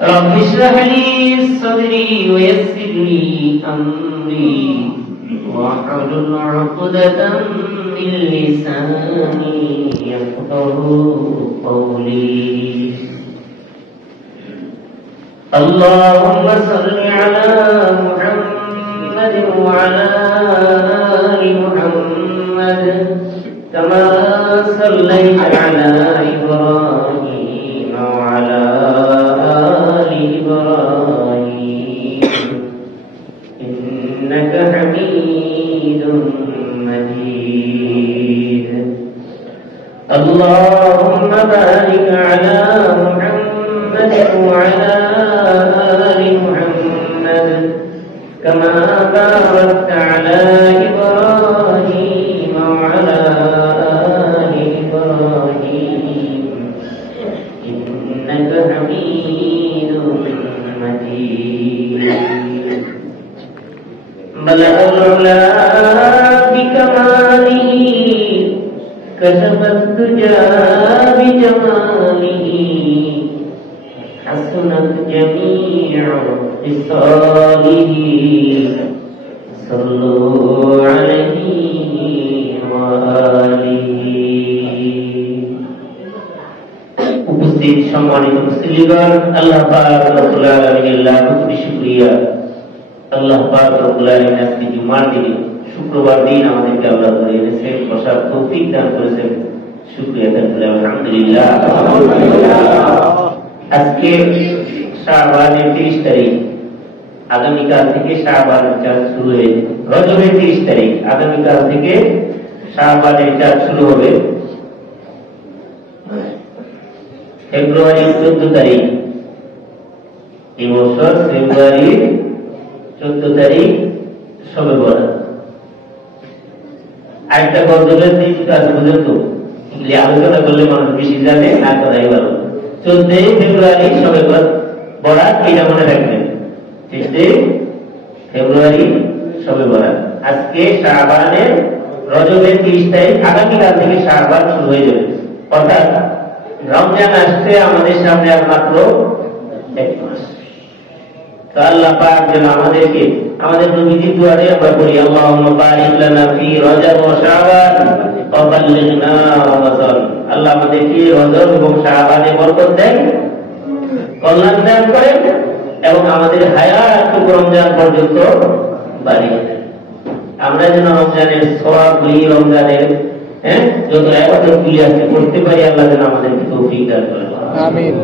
رب اشرح لي صدري ويسر لي أمري واحلل عقدة من لساني يفقهوا قولي اللهم صل على محمد وعلى آل محمد كما صليت على إبراهيم وعلى آل إبراهيم إنك حميد مجيد اللهم بارك على محمد وعلى آل محمد كما باركت على إبراهيم وعلى آل إبراهيم إنك حميد مجيد بلغ العلا بكماله كشف الدجى بجماله حسنت جميع خصاله صلوا عليه وآله উপস্থিত সম্মানিত মুসলিমগণ, আল্লাহ পাক রব্বুল আলামিনের লাখ কোটি শুকরিয়া। আল্লাহ পাক রব্বুল আলামিন আজকে জুমার দিনে, শুক্রবার দিন আমাদেরকে আল্লাহ করে এনেছেন, বসার তৌফিক দান করেছেন। শুকরিয়া আদায় করি আলহামদুলিল্লাহ। আজকে শাবানের 30 তারিখ, আগামীকাল থেকে শাবানের চাঁদ শুরু হয়ে যাবে। রজবের 30 তারিখ, আগামীকাল থেকে শাবানের চাঁদ শুরু হবে। ফেব্রুয়ারির 14 তারিখ, এই বছর ফেব্রুয়ারির 14 তারিখ শবে বরাত। আরেকটা গজবের দিন আছে, বুঝলেন তো? আলোচনা করলে মানুষ বেশি জানে, না করাই ভালো। 14 ফেব্রুয়ারি শবে বরাত, এটা মনে রাখবেন। 14 ফেব্রুয়ারি শবে বরাত। আজকে শাবানের রজবের 30 তারিখ, আগামীকাল থেকে শাবান শুরু হয়ে যাবে। অর্থাৎ রমজান আসছে আমাদের সামনে আর মাত্র 1 মাস। তো আল্লাহ পাক যেন আমাদেরকে আমাদের নবীজির দুআরে আমরা করি, আল্লাহুম্মা বারিক লানা ফি রজব ওয়া শাবান ওয়া বাল্লিগনা রমাদান। আল্লাহ আমাদেরকে রজব এবং শাবানে বরকত দেন, কল্যাণ দান করেন এবং আমাদের হায়াত রমজান পর্যন্ত বাড়িয়ে দেন। আমরা যেন রমজানের সওয়াবগুলি, রমজানের যত ইবাদতগুলি আছে করতে পারি, আল্লাহ যেন আমাদেরকে তৌফিক দান করেন। আমিন।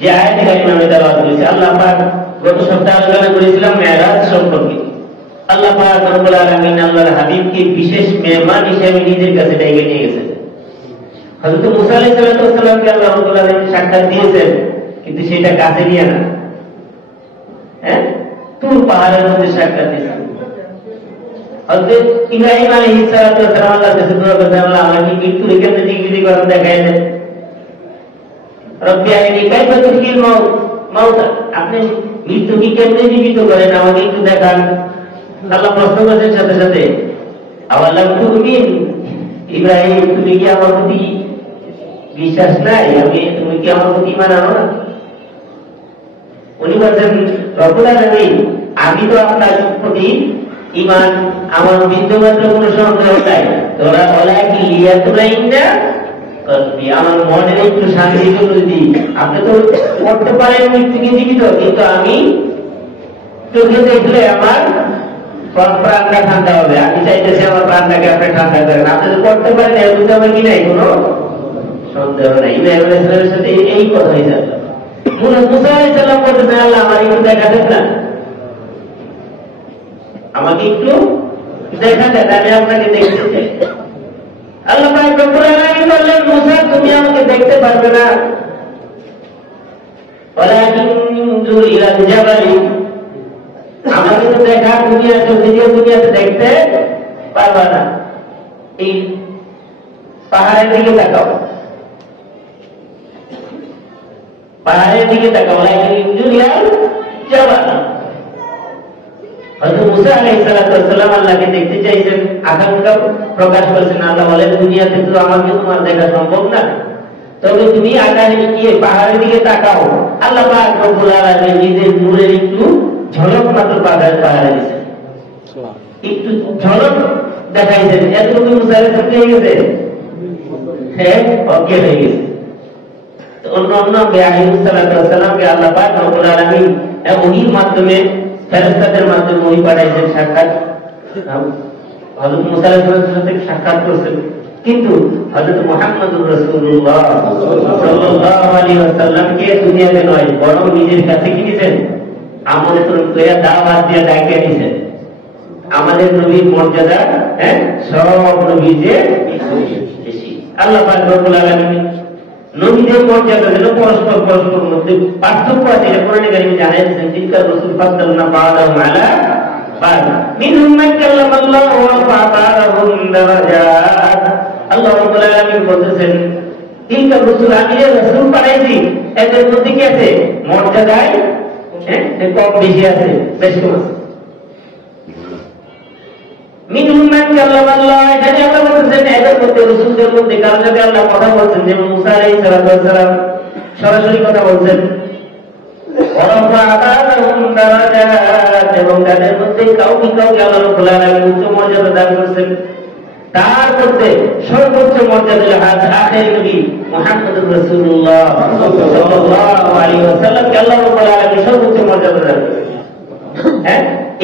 যে আয়াতে কারিমা আমি তেলাওয়াত করেছি, আল্লাহ পাক গত সপ্তাহে আলোচনা করেছিলাম মেরাজ সম্পর্কে। আল্লাহ পাক রব্বুল আলামিন আল্লাহর হাবিবকে বিশেষ মেহমান হিসেবে নিজের কাছে ডেকে নিয়ে গেছেন। হযরত মুসা আলাইহিস সালামকে আল্লাহ রব্বুল আলামিন সাক্ষাৎ দিয়েছেন, কিন্তু সেটা কাছে নিয়ে না, তুর পাহাড়ের মধ্যে সাক্ষাৎ দিয়েছেন। হযরত ইব্রাহিম আলাইহিস সালাম আল্লাহর কাছে দোয়া করেছেন, আল্লাহ আমাকে মৃত্যু কেমনে জীবিত করে দেখায় দেন। রব্বি আরিনি কাইফা তুহয়িল মাউতা, আপনি মৃত্যুকে কেমনে জীবিত করেন, আমাকে একটু দেখান। আল্লাহ প্রশ্ন করেছেন সাথে সাথে, আওয়ালাম তুমিন, ইব্রাহিম তুমি কি আমার প্রতি বিশ্বাস নাই? তুমি কি আমার প্রতি ঈমান আনো না? উনি বলছেন, রব্বুল আলামিন আমি তো আপনার প্রতি ঈমান, আমার বিন্দুমাত্র কোনো সন্দেহ নাই। তোরা বলা কি লিয়াতুনাইনা, আমার মনের একটু শান্তি জন্য যদি আপনি তো করতে পারেন মৃত্যুকে জীবিত, কিন্তু আমি চোখে দেখলে আমার প্রাণটা ঠান্ডা হবে। আমি চাইতেছি আমার প্রাণটাকে আপনি ঠান্ডা করেন। আপনি তো করতে পারেন, এর মধ্যে আমার কি নাই, কোনো সন্দেহ নাই। ইব্রাহিম আলাইহিস সালামের সাথে এই কথাই জানলাম। মুসা আলাইহিস সালাম বলতেছেন, আল্লাহ আমার একটু দেখা দেন না, আমাকে একটু দেখা দেন, আমি আপনাকে দেখতে চাই। আল্লাহ পাক রব্বুল আলামিন বললেন, মুসা তুমি আমাকে দেখতে পারবে না, ওয়ালাকিন ইনজুর ইলাল জাবালি, আমাকে তো দেখা দুনিয়া দ্বিতীয় দুনিয়াতে দেখতে পারবে না, এই পাহাড়ের দিকে তাকাও, পাহাড়ের দিকে তাকাও। ওয়ালাকিন ইনজুর ইলাল জাবাল। হযরত মুসা আলাইহিস সালাম আল্লাহকে দেখতে চাইছেন, আকাঙ্ক্ষা প্রকাশ করেছেন। আল্লাহ বলেন, দুনিয়াতে তো আমাকে তোমার দেখা সম্ভব না, তবে তুমি আকাশে গিয়ে পাহাড়ের দিকে তাকাও, আল্লাহ পাক রব্বুল আলামিন নিজের নূরের একটু ঝলক মাত্র পাহাড়ে দিয়েছেন, একটু ঝলক দেখাইছেন। এতটুকু মুসা আলাইহিস সালাম হয়ে গেছে, হ্যাঁ অজ্ঞান হয়ে গেছে। অন্য আলাইহিসসালামকে আল্লাহ পাক রব্বুল আলামিন ওহীর মাধ্যমে, ফেরেশতাদের মাধ্যমে ওহী পাঠাইছেন, সাক্ষাৎ হযরত মুসা আলাইহিস সালামের সাথে সাক্ষাৎ করেছেন। কিন্তু হযরত মুহাম্মদুর রাসূলুল্লাহ সাল্লাল্লাহু আলাইহি ওয়াসাল্লামকে দুনিয়াতে নয় বরং নিজের কাছে কি নিয়েছেন, আমন্ত্রণ করে দাওয়াত দিয়ে ডাকিয়ে নিয়েছেন। আমাদের নবীর মর্যাদা সব নবীর যে বেশি। আল্লাহ পাক রব্বুল আলামিন নবীদের মর্যাদা যেন পরস্পর মধ্যে পার্থক্য আছে, এটা কোরআনে কারিমে জানিয়েছেন। তিলকা রাসূল ফাদ্দালনা বা'দাহুম আলা বা'দ মিনহুম মান কাল্লামাল্লাহু ওয়া ফা'তাহুম দারাজাত। আল্লাহ রাব্বুল আলামিন বলেছেন, তিলকা রাসূল, আমি যে রাসূল পাঠাইছি এদের মধ্যে কি আছে, মর্যাদায় কম বেশি আছে, বেশি কম আছে। মিনহুম মান কাল্লামাল্লাহ, এখানে আল্লাহ বলেছেন এদের মধ্যে, রাসূলদের মধ্যে কারোর সাথে আল্লাহ কথা বলছেন, যেমন মুসা আলাইহিস সালাম সরাসরি কথা বলছেন। এবং তাদের মধ্যে কাউকে আল্লাহ রাব্বুল আলামিন উচ্চ মর্যাদা দান করেছেন। তার মধ্যে সর্বোচ্চ মর্যাদা আখেরি নবী মুহাম্মদুর রাসূলুল্লাহ সাল্লাল্লাহু আলাইহি ওয়াসাল্লামকে আল্লাহ রাব্বুল আলামিন সর্বোচ্চ মর্যাদা দান করেছেন।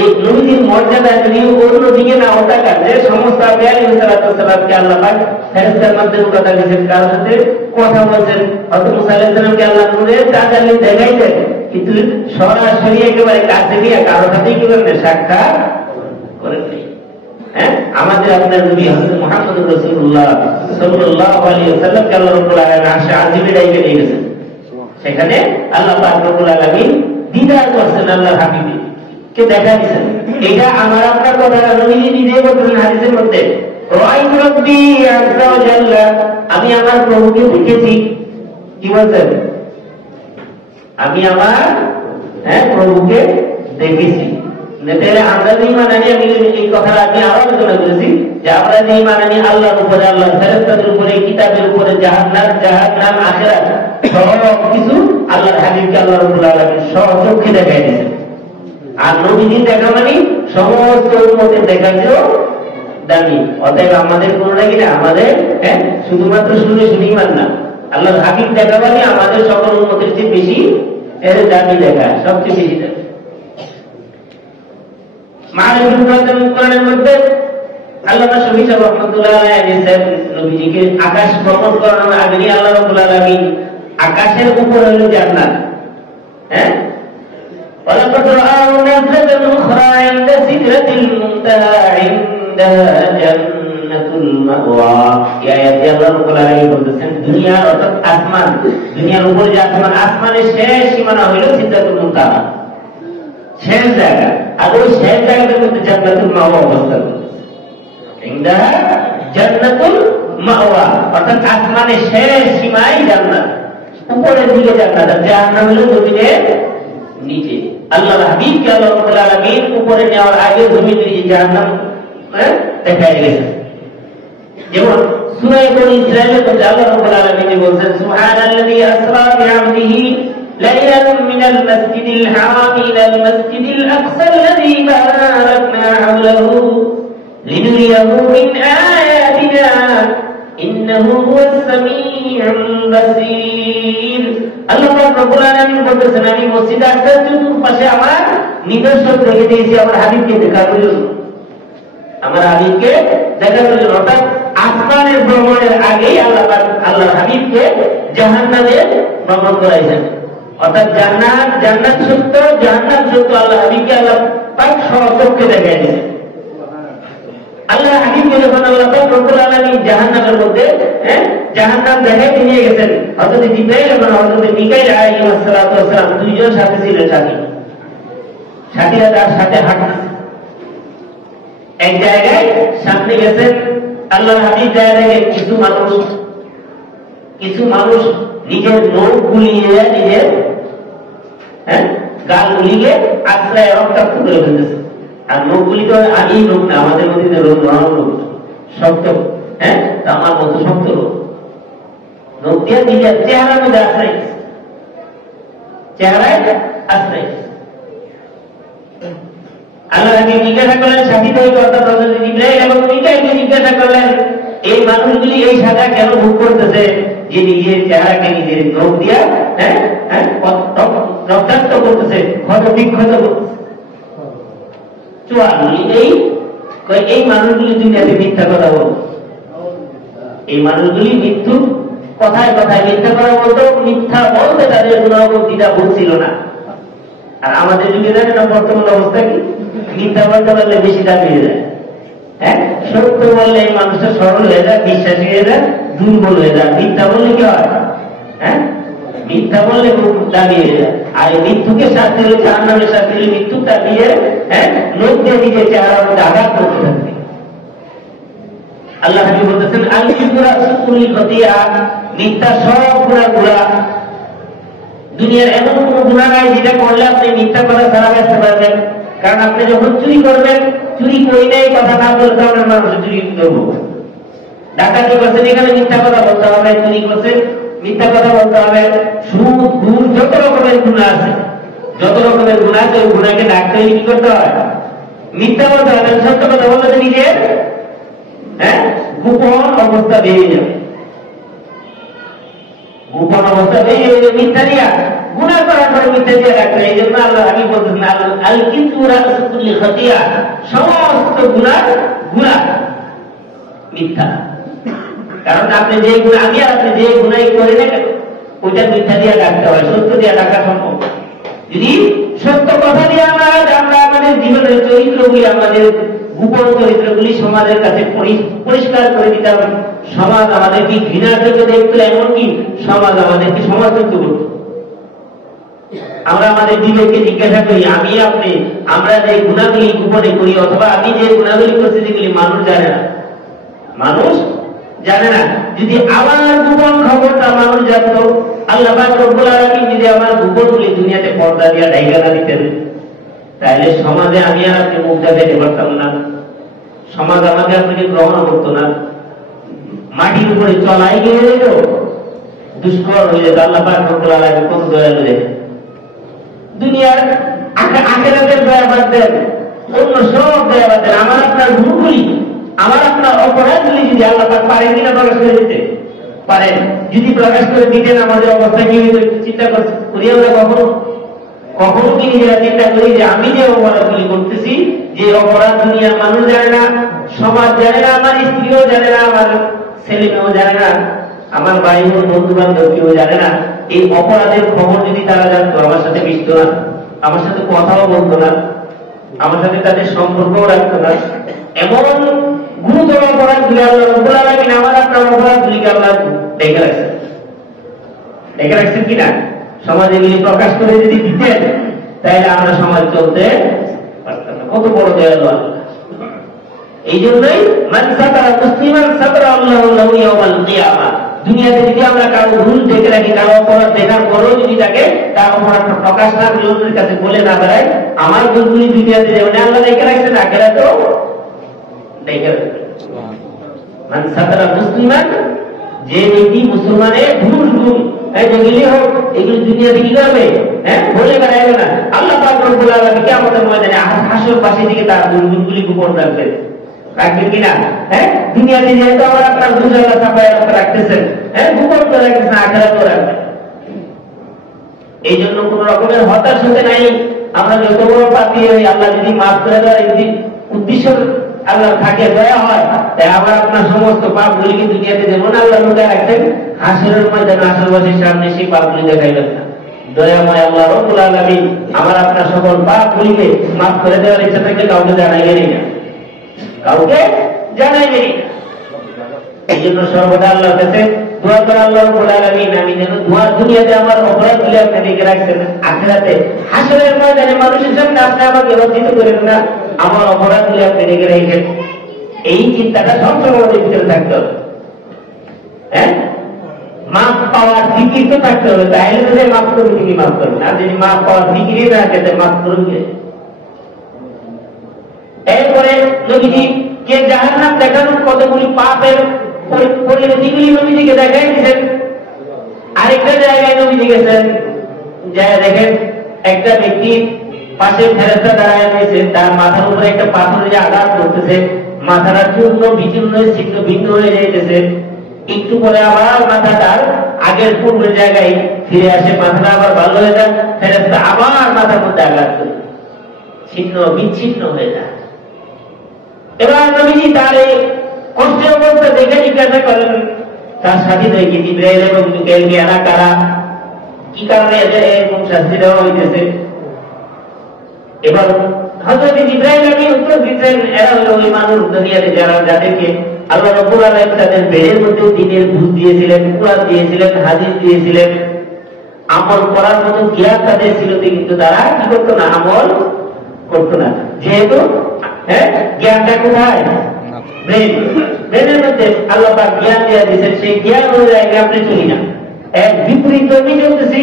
এই নবীর মর্যাদা যদি অন্যদিকে না হতো, যে সমস্ত আম্বিয়া আলাইহিস সালামকে আল্লাহ পাক ফেরেশতার মাধ্যমে কথা দিয়েছেন, কারোর সাথে কথা বলছেন। হযরত মুসা আলাইহিস সালামকে আল্লাহ নূরের তাজাল্লি দেখাইছেন, কিন্তু সরাসরি একেবারে কাছে গিয়ে কারোর সাথে কি করেন, সাক্ষাৎ করেন নাই। আমাদের আপনার নবী হযরত মুহাম্মদুর রাসূলুল্লাহ সাল্লাল্লাহু আলাইহি ওয়াসাল্লামকে আল্লাহ রাব্বুল আলামিন আরশে আজিমে ডাইকে নিয়ে গেছেন। সেখানে আল্লাহ পাক রব্বুল আলামিন দিদার করছেন আল্লাহর হাবিবকে কে দেখা দিয়েছেন। এটা আমার আপনার কথা নবী নিজে বলেছেন হাদিসের মধ্যে, রাআইতু রাব্বি আযজা ওয়া জাল্লা, আমি আমার প্রভুকে দেখেছি। কি বলছেন, আমি আমার প্রভুকে দেখেছি। তাহলে আমরা যে ঈমান আনি, আমি এই কথাটা আমি আরো আলোচনা করেছি যে আমরা যে ঈমান আনি আল্লাহর উপরে, আল্লাহর ফেরেশতাদের উপরে, কিতাবের উপরে, জাহান্নাম আখিরাত সব কিছু আল্লাহর হাবিবকে আল্লাহ রাব্বুল আলামিন সচক্ষে দেখায় দিয়েছেন। আর নবীজির দেখা মানে সমস্ত উম্মতের দেখার চেয়েও দামি। অতএব আমাদের কোনটা কিনা, আমাদের শুধুমাত্র শুনে ঈমান না, আল্লাহর হাবিব দেখা মানে আমাদের সকল উম্মতের চেয়ে বেশি এর দামি দেখা, সবচেয়ে বেশি দামি। কোরআনের মধ্যে আল্লামা শফি সাহেব রাহমাতুল্লাহ আলাইহি বলেছেন, নবীজিকে আকাশ ভ্রমণ করানোর আগে আল্লাহ রাব্বুল আলামিন আকাশের উপর হলো জান্নাত, ولقد رآه نزلة أخرى عند سدرة المنتهى عندها جنة المأوى। এই আয়াতে আল্লাহ রাব্বুল আলামিন বলেছেন, দুনিয়ার অর্থাৎ আসমান, দুনিয়ার উপরে যে আসমান, আসমানের শেষ সীমানা হলো সিদরাতুল মুনতাহা, শেষ জায়গা। আর ওই শেষ জায়গাটার মধ্যে জান্নাতুল মাওয়া অবস্থান করছে। ইনদাহা জান্নাতুল মাওয়া, অর্থাৎ আসমানের শেষ সীমাই জান্নাত, উপরের দিকে জান্নাত, আর জাহান্নাম হলো জমিনের নিচে। আল্লাহর হাবিবকে আল্লাহ রাব্বুল আলামিন উপরে নেওয়ার আগে জমিনের নিচে জাহান্নাম দেখায় গেছে। যেমন সূরা বনী ইসরাঈলের মধ্যে আল্লাহ রাব্বুল আলামিন বলেছেন, সুবহানাল্লাযী আসরা বিআবদিহি লাইলান মিনাল মাসজিদিল হারাম ইলাল মাসজিদিল আকসা আল্লাযী বারাকনা হাওলাহু লিনুরিয়াহু মিন আয়াতিনা ইন্নাহু হুয়াস সামিউল বাসীর। আল্লাহ রাব্বুল আলামিন বলেছেন, আমি মসজিদে আকসার চতুর্পাশে আমার নিদর্শন রেখে দিয়েছি আমার হাবিবকে দেখার জন্য, আমার হাবিবকে দেখার জন্য। অর্থাৎ আসমানের ভ্রমণের আগেই আল্লাহর হাবিবকে জাহান্নামে ভ্রমণ করাইছেন। অর্থাৎ জান্নাত সত্য, জাহান্নাম সত্য, আল্লাহ হাবিবকে আল্লাহ পাক সচক্ষে দেখাই দিয়েছেন। আল্লাহ হাবিবকে যখন আল্লাহ পাক রব্বুল আলামিন জাহান্নামের মধ্যে জাহান্নাম দেখাইতে নিয়ে গেছেন, হযরত জিবরাইল এবং হযরত মিকাইল আলাইহিস সালাতু ওয়াস সালাম দুইজন সাথে ছিলেন, সাথীরা তার সাথে হাঁটতেছে। এক জায়গায় সামনে গেছেন আল্লাহর হাবিব, জায়গায় কিছু মানুষ নিজের নখ গুলিয়ে, নিজের গাল গুলিয়ে আশ্রয় রক্তাক্ত করে ফেলতেছে। আর নখগুলি তো আমি নখ না, আমাদের মধ্যে লোক শক্ত, আমার মতো শক্ত লোক। নখ দিয়া নিজের চেহারার মধ্যে আশ্রয়, চেহারায় আশ্রয়। আল্লাহ নবী জিজ্ঞাসা করলেন সাথী থেকে অর্থাৎ হযরত জিবরাইল এবং মিকাঈলকে জিজ্ঞাসা করলেন এই মানুষগুলি এই সাজা কেন ভোগ করতেছে যে নিজের চেহারাকে নিজের নখ দিয়া রক্তাক্ত করতেছে, ক্ষত বিক্ষত করতেছে। এই মানুষগুলি দুনিয়াতে মিথ্যা কথা বলত, এই মানুষগুলি মৃত্যু কথায় কথায় মিথ্যা কথা বলতো, মিথ্যা বলতে তাদের কোন রকম দ্বিধা বুঝছিল না। আর আমাদের যুগে জানেন না বর্তমান অবস্থা কি, মিথ্যা বলতে পারলে বেশি দাম হয়ে যায়। হ্যাঁ, সত্য বললে এই মানুষটা সরল হয়ে যায়, বিশ্বাসী হয়ে যায়, দুর্বল হয়ে যায়। মিথ্যা বললে কি হয়? হ্যাঁ, মিথ্যা বললে খুব দাঁড়িয়ে যায়। আর এই মৃত্যুকে শাস্তি হলে জাহান্নামের শাস্তি হলে মৃত্যু দাঁড়িয়ে লোক দিয়ে নিজের চেহারার মধ্যে আঘাত করতে থাকবে। আল্লাহ হাবিব বলতেছেন মিথ্যা সব গুণা। দুনিয়ার এমন কোন গুণা নাই যেটা করলে আপনি মিথ্যা কথা ছাড়া বেঁচতে পারবেন। কারণ আপনি যখন চুরি করবেন, চুরি করি নাই কথা না বলতে হবে, মানুষ চুরি করবো। ডাকাতি করছেন, এখানে মিথ্যা কথা বলতে হবে। চুরি করছেন, মিথ্যা কথা বলতে হবে। সুদ, ঘুষ, যত রকমের গুণা আছে, যত রকমের গুণা আছে, ওই গুণাকে ডাকতে হলে কি করতে হয়? মিথ্যা বলতে হবে। সত্য কথা বলতে নিজের গোপন অবস্থা বেরিয়ে যাবে, গোপন অবস্থা বেরিয়ে যাবে। মিথ্যা দিয়া গুনাহ করার পরে মিথ্যা দিয়ে রাখবে। এই জন্য আল্লাহ হাবিব বলতেছেন আল কিযবু রাসুল কুল্লি খাতিয়া, সমস্ত গুনাহ মিথ্যা। কারণ আপনি যে গুনাহ, আমি আর আপনি যে গুনাহই করি না কেন, ওইটা মিথ্যা দিয়ে ডাকতে হয়, সত্য দিয়ে ডাকা সম্ভব। যদি সত্য কথা দিয়ে আমরা আমাদের জীবনের চরিত্রগুলি, আমাদের গোপন চরিত্রগুলি সমাজের কাছে পরিষ্কার করে দিতাম, সমাজ আমাদেরকে ঘৃণার চোখে দেখতো, এমনকি সমাজ আমাদেরকে সমাজযুক্ত করত। আমরা আমাদের বিবেককে জিজ্ঞাসা করি, আমি আপনি আমরা যে গুণাগুলি গোপনে করি, অথবা আমি যে গুণাগুলি করছি যেগুলি মানুষ জানে না, মানুষ জানে না, যদি আমার গোপন খবরটা মানুষ জানতো, আল্লাহ পাক রব্বুল আলামিন যদি আমার গোপনগুলি দুনিয়াতে পর্দা দিয়া ঢাকা না দিতেন, তাহলে সমাজে আমি আর আপনি মুখ দেখাতে পারতাম না, সমাজ আমাকে আপনাকে গ্রহণ করতো না, মাটির উপরে চলাই গিয়ে যেত, দুষ্কর হয়ে যেত। আল্লাহ পাক রব্বুল আলামিন কত দয়ালু দেখেন। দুনিয়ার আখিরাতের দয়া বাদ দেন, অন্য সব দয়া বাদ দেন, আমার আপনার ভুলগুলি, আমার আপনার অপরাধগুলি যদি আল্লাহ পাক পারেন কিনা প্রকাশ করে দিতে পারেন, যদি প্রকাশ করে দিতেন আমাদের অবস্থা কি হইত চিন্তা করি আমরা কখনো কি নিজেরা চিন্তা করি যে আমি যে অপরাধগুলি করতেছি, যে অপরাধ দুনিয়ার মানুষ জানে না, সমাজ জানে না, আমার স্ত্রীও জানে না, আমার ছেলে মেয়েও জানে না, আমার ভাই বোন বন্ধু বান্ধব কেউ জানে না, এই অপরাধের খবর যদি তারা জানতো, আমার সাথে মিশত না, আমার সাথে কথাও বলতো না, আমার সাথে তাদের সম্পর্কও রাখতো না। এমন গুরুতর অপরাধগুলি আল্লাহ রাব্বুল আলামিন আমার আপনার অপরাধগুলিকে আল্লাহ ডেকে রাখছেন কিনা, সমাজে গিয়ে প্রকাশ করে যদি দিতেন, তাহলে আমরা সমাজ চলতে পারতাম না। কত বড় দয়ালু আল্লাহ। এই জন্যই মান সাতারা মুসলিমান সাতারা আল্লাহু লাহু ইয়াওমাল কিয়ামাহ। দুনিয়াতে যদি আমরা কারো ভুল দেখে রাখি, কারো অপরাধ দেখার পরও যদি তাকে তার অপরাধটা প্রকাশ না করে অন্যের কাছে বলে না বেড়ায়, আমার ভুলগুলি দুনিয়াতে যেমন আল্লাহ দেখে রাখছেন, আখিরাতেও দেখে রাখবেন। মান সাতারা মুসলিমান, যে ব্যক্তি মুসলমানের ভুল যেগুলি হোক, এগুলি দুনিয়াতে কি করবে? বলে বেড়াইবে না। আল্লাহ পাক রব্বুল আলামিন কিয়ামতের ময়দানে হাসর পাশে দিকে তার ভুলগুলি গোপন রাখবেন কিনা? দুনিয়াতে যেহেতু আমার আপনার ভুল আল্লাহ ছাপায় রাখতেছেন, গোপন করে রাখতেছেন, আখিরাতেও রাখবেন। এই জন্য কোন রকমের হতাশ হতে নাই। আমরা যত বড় পাপী হই, আল্লাহ যদি মাফ করে দেয়, যদি উদ্দেশ্য আল্লাহ থাকে, দয়া হয়, তাই আবার আপনার সমস্ত পাপগুলিকে দুনিয়াতে যেমন আল্লাহ লুকায় রাখছেন, হাসরের ময়দানে আশরবাসীর সামনে সেই পাপগুলি দেখাইবেন না। দয়াময় আল্লাহ রাব্বুল আলামিন আমার আপনার সকল পাপগুলিকে মাফ করে দেওয়ার ইচ্ছা থাকলে কাউকে জানাইবেনই না, কাউকে জানাইবেনই না। এই জন্য সর্বদা আল্লাহর কাছে দোয়া করে, আল্লাহ রাব্বুল আলামিন আমি যেন দুনিয়াতে আমার অপরাধগুলি আপনি দেখে রাখছেন, আখিরাতে হাসরের ময়দানে মানুষের সামনে আপনি আমাকে লজ্জিত করেন না, আমার অপরাধগুলি আপনি দেখে রেখেছেন। এই চিন্তাটা সবসময় আমাদের ভিতরে থাকতে হবে। মাফ পাওয়ার ফিকির তো থাকতে হবে, তাহলে তো মাফ করবে, তিনি মাফ করবেন। আর যদি মাফ পাওয়ার ফিকিরই না থাকে, মাফ করবে। এরপরে নবীজি কে জাহান্নাম দেখানোর কতগুলি পাপের পরিণতিগুলি নবীজিকে দেখাই দিয়েছেন। আরেকটা জায়গায় নবীজি গেছেন, যায় দেখেন একটা ব্যক্তি পাশে ফেরেশতা দাঁড়ায় রয়েছে, তার মাথার উপরে একটা পাথর দিয়ে আঘাত করতেছে, মাথাটা চূর্ণ বিচূর্ণ ছিন্ন ভিন্ন হয়ে যাইতেছে। একটু পরে আবার মাথাটার আগের পূর্বের জায়গায় ফিরে আসে, মাথাটা আবার ভালো হয়ে যায়, ফেরেশতা আবার মাথার মধ্যে আঘাত করে ছিন্ন বিচ্ছিন্ন হয়ে যায়। এবার নবীজি তার এই কষ্টের অবস্থা দেখে জিজ্ঞাসা করেন তার সাথীদের, কি জিবরাইল এবং মিকাইল এরা কারা, কি কারণে এদের এরকম শাস্তি দেওয়া হইতেছে? এবার হযরত জিবরাইল আমিন উত্তর দিচ্ছেন, এরা হলো ওই মানুষ দুনিয়াতে যারা, যাদেরকে আল্লাহ রাব্বুল আলামিন তাদের বেড়ের মধ্যে দ্বীনের বুঝ দিয়েছিলেন, কুরআন দিয়েছিলেন, হাদিস দিয়েছিলেন, আমল করার মতো জ্ঞান তাদের ছিল, কিন্তু তারা কি করতো না, আমল করতো না। যেহেতু জ্ঞানটা কোথায়? ব্রেনের মধ্যে আল্লাহ পাক জ্ঞান দিয়ে দিয়েছেন, সেই জ্ঞান অনুযায়ী আপনি চলি না, এক বিপরীত আমি চলতেছি।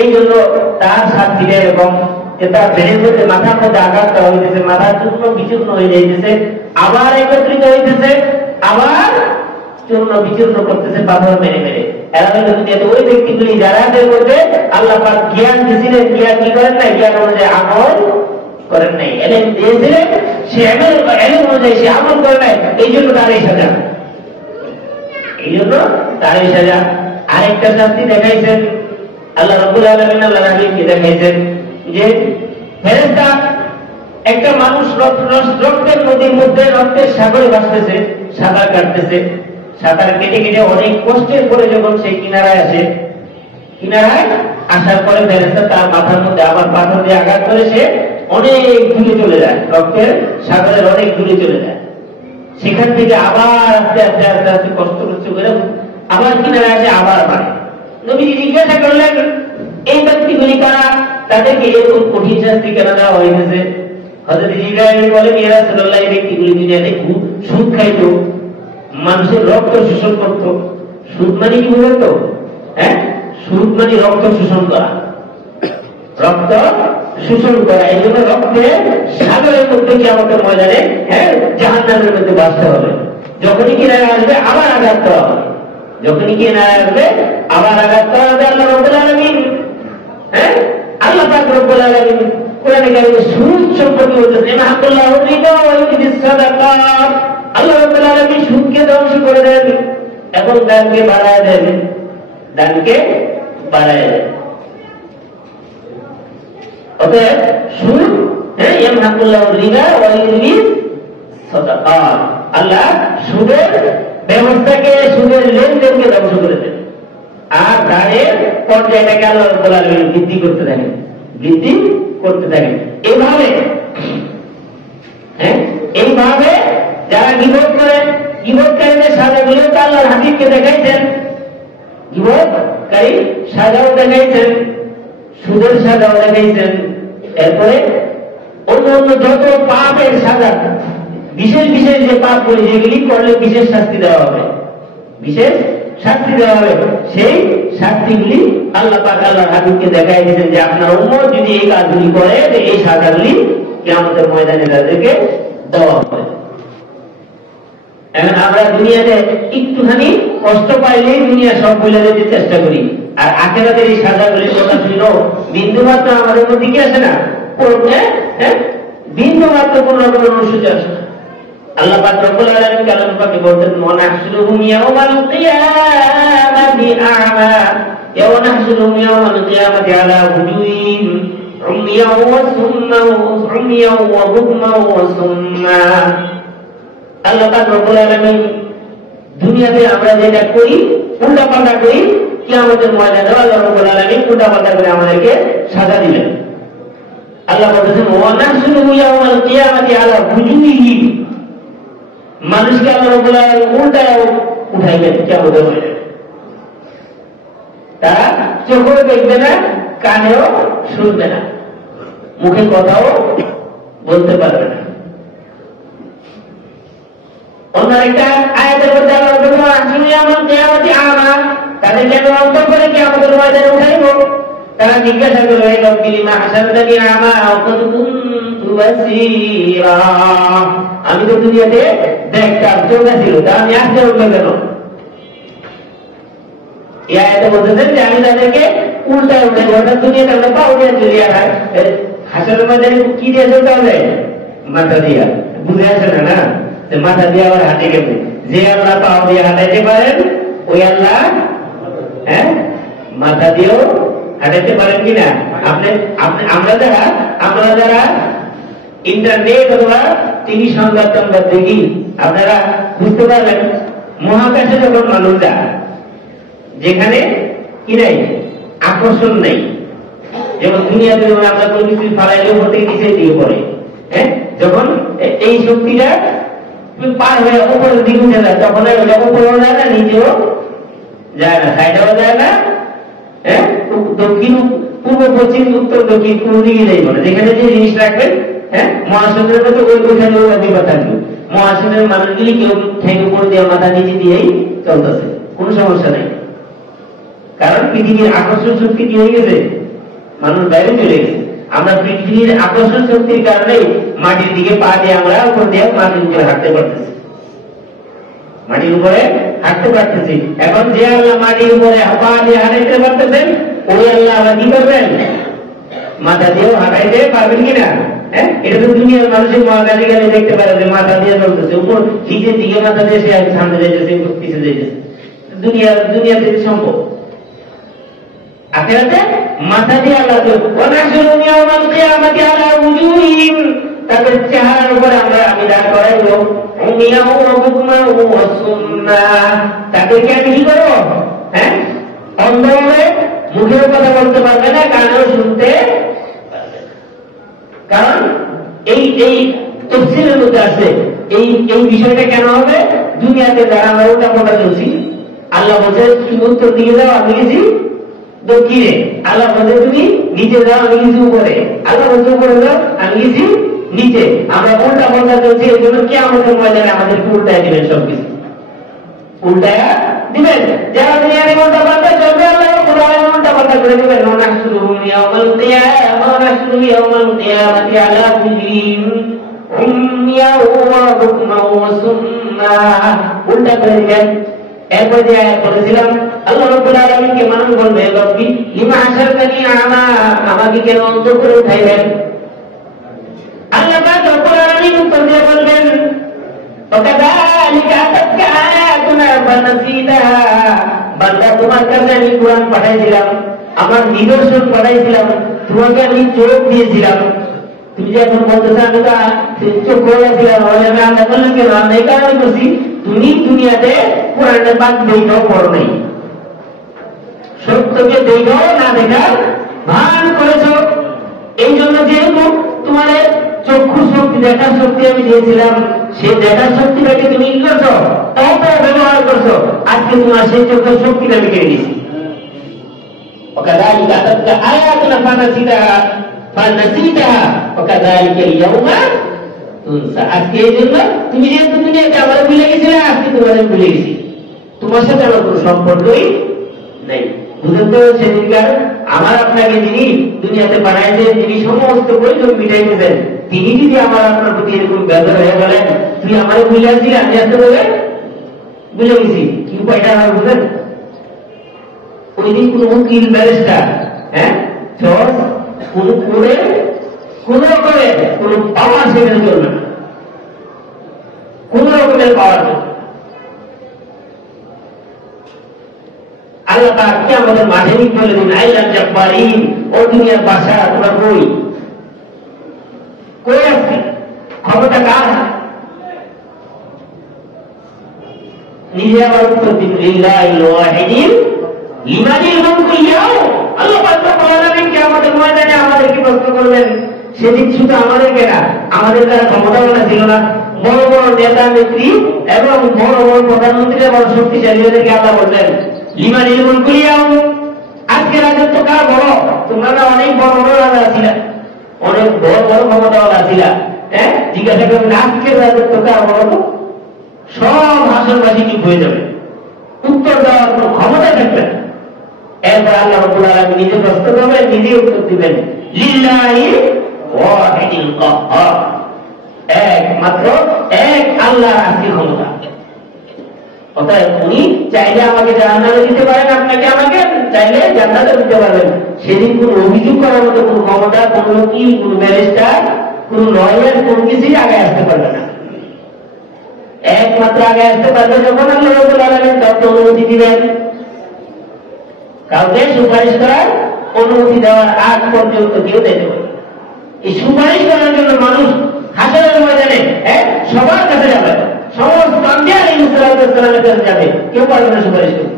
এই জন্য তার শাস্তিটা এরকম যে তার ব্রেনের মধ্যে, মাথার মধ্যে আঘাত করা হইতেছে, মাথা চূর্ণ বিচূর্ণ হয়ে যাইতেছে, আবার একত্রিত হইতেছে, আবার চূর্ণ বিচূর্ণ করতেছে পাথর মেরে মেরে। এরা হইল ওই ব্যক্তিগুলি যারা মধ্যে আল্লাহ পাক জ্ঞান দিয়েছিলেন, জ্ঞান কি করেন না, জ্ঞান অনুযায়ী আমল করেন নাই, এলেম দিয়েছিলেন, সে এলেম অনুযায়ী সে আমল করে নাই, এই জন্য তার এই সাজা, এই জন্য তার এই সাজা। আরেকটা শাস্তি দেখাইছেন আল্লাহ রাব্বুল আলামিন, আল্লাহ নবীকে দেখাইছেন যে ফেরেশতা একটা মানুষ রক্তের নদীর মধ্যে, রক্তের সাগরে ভাসতেছে, সাঁতার কাটতেছে, সাঁতার কেটে কেটে অনেক কষ্টের পরে যখন সেই কিনারায় আসে, কিনারায় আসার পরে ফেরেশতা তার মাথার মধ্যে আবার পাথর দিয়ে আঘাত করে সে অনেক দূরে চলে যায়, রক্তের সাগরের অনেক দূরে চলে যায়। সেখান থেকে আবার আস্তে আস্তে আস্তে আস্তে কষ্ট করছে করে আবার কিনারে আসে, আবার পারে। নবীজি জিজ্ঞাসা করলেন, এই ব্যক্তিগুলি কারা, তাদেরকে এরকম কঠিন শাস্তি কেন দেওয়া হয়েছে? হযরত জিবরাইল বলেন, ইয়া রাসূলুল্লাহ, এই ব্যক্তিগুলি দুনিয়াতে সুদ খাইতো, মানুষের রক্ত শোষণ করত। সুদ মানে কি বলতো? সুদ মানে রক্ত শোষণ করা, রক্ত শোষণ করা। এই জন্য রক্তের সাগরের মধ্যে কিয়ামতের ময়দানে জাহান্নামের মধ্যে বাঁচতে হবে। যখনই কিনারে আসবে আবার আঘাত করা হবে, যখনই কিনারে আসবে আবার আঘাত করা হবে। আল্লাহ রাব্বুল আলামিন, আল্লাহ পাক রব্বুল আলামিন কোরআনে কারিমে সুদ সম্পর্কে বলতেছেন, ইমাহাকুল্লাহু রিবা ওয়া ইউরিদুস সাদাকাত। আল্লাহ রাব্বুল আলামিন সুদকে ধ্বংস করে দেন এবং দানকে বাড়ায় দেন, দানকে বাড়ায় দেন। অতএব সুদ, ইমাহাকুল্লাহু রিবা ওয়া ইউরিদুস সাদাকাত, আল্লাহ সুদের ব্যবস্থাকে, সুদের লেনদেনকে ধ্বংস করে দেন, আর দানের পর্যায়টাকে আল্লাহ রাব্বুল আলামিন বৃদ্ধি করতে থাকেন, বৃদ্ধি করতে থাকেন। এইভাবে যারা গীবত করে, গীবতকারীদের সাজাগুলো তো আল্লাহর হাবিবকে দেখাইছেন, গীবতকারী সাজাও দেখাইছেন, সুদের সাজাও দেখাইছেন। এরপরে অন্য অন্য যত পাপের সাজা, বিশেষ বিশেষ যে পাপগুলি, যেগুলি করলে বিশেষ শাস্তি দেওয়া হবে, বিশেষ শাস্তি দেওয়া হবে, সেই শাস্তিগুলি আল্লাহ পাক আল্লাহর হাবিবকে দেখাই দিয়েছেন যে আপনার উম্মত যদি এই কাজগুলি করে, এই সাজাগুলি কিয়ামতের ময়দানে তাদেরকে দেওয়া হবে। এখন আমরা দুনিয়াতে একটুখানি কষ্ট পাইলেই দুনিয়া সব ভুলে যেতে চেষ্টা করি, আর আখিরাতের এই সাজাগুলির কথা শুনো বিন্দু মাত্র আমাদের মধ্যে কি আসে না, বিন্দু মাত্র কোন রকমের অনুসূচি আসে না। আল্লাহ পাক রব্বুল আলামিন কালাম পাকে বলতেন, ওয়ানাহশুরুহুম ইয়াওমাল কিয়ামাতি আ'মা ওয়ানাহশুরুহুম ইয়াওমাল কিয়ামাতি আলা ওয়ুজুহিহিম উমিয়াও ওয়া সুম্মাও উমিয়াও ওয়া বুকমাও ওয়া সুম্মা। আল্লাহ পাক রব্বুল আলামিন দুনিয়াতে আমরা যেটা করি, উল্টাপাল্টা করি, কিয়ামতের ময়দানে আল্লাহ রব্বুল আলামিন উল্টাপাল্টা করে আমাদেরকে সাজা দিবেন। আল্লাহ বলেছেন, ওয়ানাহশুরুহুম ইয়াওমাল কিয়ামাতি আলা ওয়ুজুহিহিম, মানুষকে আল্লাহ রাব্বুল আলামিন উল্টায় উঠাইবেন কিয়ামতের ময়দানে। তারা চোখেও দেখবে না, কানেও শুনবে না, মুখে কথাও বলতে পারবে না। অন্য একটা আয়াতের মধ্যে আল্লাহ বলেছেন, আসুনি আমার কিয়ামতি আমা, তাদেরকে আমি অন্তর করে কিয়ামতের ময়দানে উঠাইব। তারা জিজ্ঞাসা করবে, রব্বি লিমা হাসারতানি আমা ওয়া কুদ কুনতু বাসীরা, আমি তো দুনিয়াতে দেখতাম, চোখে ছিল, তা আমি আসতে উঠলো কেন? এই আয়াতে বলতেছেন যে আমি তাদেরকে উল্টা উল্টা অর্থাৎ দুনিয়াতে আমরা পাও দিয়ে চলি আর হাসরের ময়দানে কি দিয়ে চলতে হবে? মাথা দিয়া। বুঝে আসে না না? মাথা দিয়ে আবার হাঁটে কেমন? যে আল্লাহ পাও দিয়ে হাঁটাইতে পারেন ওই আল্লাহ হ্যাঁ মাথা দিয়েও হাঁটাইতে পারেন কিনা? আমরা যারা ইন্টারনেট অথবা টিভি সংবাদ দেখি আপনারা বুঝতে পারবেন মহাকাশে যখন মানুষ যায় যেখানে কি নাই আকর্ষণ নেই, যেমন দুনিয়াতে যেমন আমরা কোনো কিছু ফালাইলে উপর থেকে নিচে দিয়ে পড়ে, হ্যাঁ যখন এই শক্তিটা পার হয়ে উপরের দিকে উঠে যায় তখন উপরেও যায় না নিচেও যায় না, সাইডেও যায় না, হ্যাঁ দক্ষিণ পূর্ব পশ্চিম উত্তর দক্ষিণ কোনো দিকে যাইব না। যেখানে যে জিনিস রাখবেন হ্যাঁ মহাশূন্যের মতো ওইখানে অধিপত থাকবে। মহাশূন্যের মানুষগুলি কেউ ঠেকে উপর দিয়ে মাথা নিচে দিয়েই চলতেছে, কোনো সমস্যা নেই। কারণ পৃথিবীর আকর্ষণ শক্তি কি হয়ে গেছে? মানুষ বাইরে চলে গেছে। আমরা পৃথিবীর আকর্ষণ শক্তির কারণে মাটির দিকে পা দিয়ে আমরা উপর দিয়ে মাটির উপরে হাঁটতে পারতেছি, মাটির উপরে হাঁটতে পারতেছি। এখন যে আল্লাহ মাটির উপরে পা দিয়ে হাঁটাইতে পারতেছেন ওই আল্লাহ আবার কি করবেন? মাথা দিয়েও হাঁটাইতে পারবেন কিনা? হ্যাঁ এটা তো দুনিয়ার মানুষের মহাকাশে গেলে দেখতে পারে যে মাথা দিয়ে চলতেছে, উপর নিচের দিকে মাথা দিয়ে সে সামনে যাইতেছে পিছিয়ে যাইতেছে। দুনিয়াতে সম্ভব। আখিরাতে মাথা দিয়ে আল্লাহ তাদের চেহারার উপরে আমি দাঁড় করাইব। তাদেরকে আমি কি করবো? হ্যাঁ অন্ধ হয়ে মুখেও কথা বলতে পারবে না, কানেও শুনতে, কারণ এই তফসিলের মধ্যে আছে এই বিষয়টা কেন হবে? দুনিয়াতে যারা আমরা উল্টা পাল্টা চলছি, আল্লাহ বলছে তুমি উত্তর দিকে যাও আমি গেছি দক্ষিণে, আল্লাহ বলছে তুমি নিচে যাও আমি গেছি উপরে, আল্লাহ বলছে উপরে যাও আমি গেছি নিচে। আমরা উল্টা পাল্টা চলছি, এই জন্য কি আমাদের ময়দানে আমাদেরকে উল্টায় দিবেন, সবকিছু উল্টায় দিবেন। যারা দুনিয়াতে উল্টা পাল্টা চলবে আল্লাহ উল্টা পাল্টা করে দিবেন। উল্টা করে দিবেন। এরপর যে আয়াত পড়েছিলাম আল্লাহ রাব্বুল আলামিনকে মানুষ বলবে রব্বি লিমা হাশারতানি আমা, আমাকে কেন অন্ধ করে উঠাইলেন? আল্লাহ পাক রব্বুল আলামিন উত্তর দিয়ে বলবেন ওয়াকাযালিকা আতাতকা আয়াতুনা ফানাসিতাহা, বান্দা তোমার কাছে আমি কোরআন পাঠাইছিলাম, আমার নিদর্শন পাঠাইছিলাম, তোমাকে আমি চোখ দিয়েছিলাম, তুমি যে এখন বলতেছো আমি তো চোখ করেছিলাম, আমি আল্লাহ বললাম কেন? আমি এই কারণে বলছি তুমি দুনিয়াতে কোরআনের বাদ দেখাও পড়ো নাই, সত্যকে দেখাও না দেখার ভান করেছো। এই জন্য যেহেতু তোমার চক্ষু শক্তি দেখার শক্তি আমি দিয়েছিলাম, সেই দেখার শক্তিটাকে তুমি কি করছো? তাও ব্যবহার করছো। আজকে তোমার সেই চোখের শক্তিটা আমি কেড়ে নিয়েছি। وكذلك أتتك آياتنا فنسيتها وكذلك اليوم تنسى। আজকে এই জন্য তুমি যেহেতু দুনিয়াতে আমার ভুলে গেছিলে, আজকে তোমাদের ভুলে গেছি, তোমার সাথে আমার কোনো সম্পর্কই নেই। বুঝেন তো? সেদিনকার আমার আপনাকে যিনি দুনিয়াতে পাঠাইছেন, যিনি সমস্ত প্রয়োজন মিটাইতেছেন, তিনি যদি আমার আপনার প্রতি এরকম বেজার হয়ে বলেন তুই আমার ভুলে আসছিস, আমি আসতে বলে ভুলে গেছি, কি উপায়টা আমার বুঝেন? ওই দিন কোন উকিল ব্যারিস্টার হ্যাঁ জজ কোন করে কোন রকমের কোন পাওয়ার সেখানে চলবে না, কোন রকমের পাওয়ার চলবে। আল্লাহ পাক কি আমাদের মাঠে বলে দিন আইলাম জাব্বারিন, ও দুনিয়ার বাদশা তোমরা কই আছে? ক্ষমতা কার? নিজে আবার উত্তর দিন লিল্লাহিল ওয়াহিদিল লিমানিল মুলকুল ইয়াউম। আল্লাহ পাক রব্বুল আলামিন কিয়ামতের ময়দানে আমাদেরকে প্রশ্ন করবেন। সেদিন শুধু আমাদেরকে না, আমাদের দ্বারা ক্ষমতাবান ছিল না, বড় বড় নেতা নেত্রী এবং বড় বড় প্রধানমন্ত্রী এবং শক্তিশালীদেরকে আল্লাহ বলবেন লিমানিল মুলকুল ইয়াউম, আজকে রাজত্ব কার বড়? তোমরা অনেক বড় বড় রাজা ছিল, অনেক বড় বড় ক্ষমতাওয়ালা ছিল, হ্যাঁ জিজ্ঞাসা করবেন আজকের রাজত্ব কার বড়? তো সব হাসরবাসী চুপ হয়ে যাবে, উত্তর দেওয়ার কোন ক্ষমতা থাকবে না। এরপর আল্লাহ রাব্বুল আলামিন নিজে প্রশ্ন করবেন, নিজে উত্তর দিবেন লিল্লাহি ওয়াহিদিল কাহ্হার, একমাত্র এক আল্লাহর আছে ক্ষমতা। অতএব উনি চাইলে আমাকে জাহান্নামে দিতে পারেন, আপনাকে আমাকে চাইলে জান্নাতে দিতে পারবেন। সেদিন কোন অভিযোগ করার মতো কোন ক্ষমতা, কোন কি, কোন ব্যারিস্টার, কোন লয়ার, কোন কিছুই আগে আসতে পারবে না। একমাত্র আগে আসতে পারবে যখন আল্লাহ রাব্বুল আলামিন কাউকে অনুমতি দিবেন। কাউকে সুপারিশ করার অনুমতি দেওয়ার আগ পর্যন্ত কেউ দিতে পারবে। এই সুপারিশ করার জন্য মানুষ হাসরের ময়দানে সবার কাছে যাবে, সমস্ত আম্বিয়া আলাইহিসসালামের কাছে যাবে, কেউ পারবে না সুপারিশ করতে,